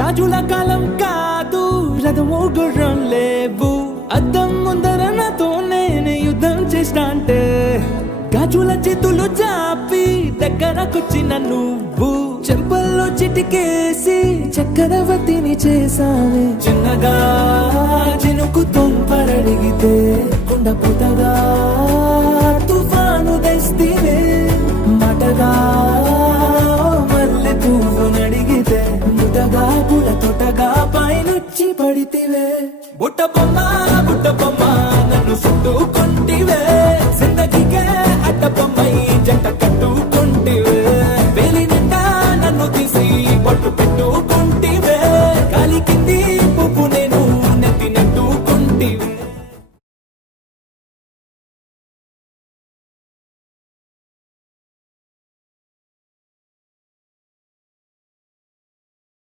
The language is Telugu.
రాజుల కాలం కాదు, రథము గుర్రం లేవు. అద్దం ముందర నాతో నేను యుద్ధం చేస్తా అంటే గాజుల చేతులు చాపి దగ్గరకొచ్చిన నువ్వు చెంపల్లో చిటికేసి చక్రవర్తిని చేసావే. చిన్నగా చినుకు తుంపరడిగితే కుండ పుటగా తుఫాను తెస్తివే.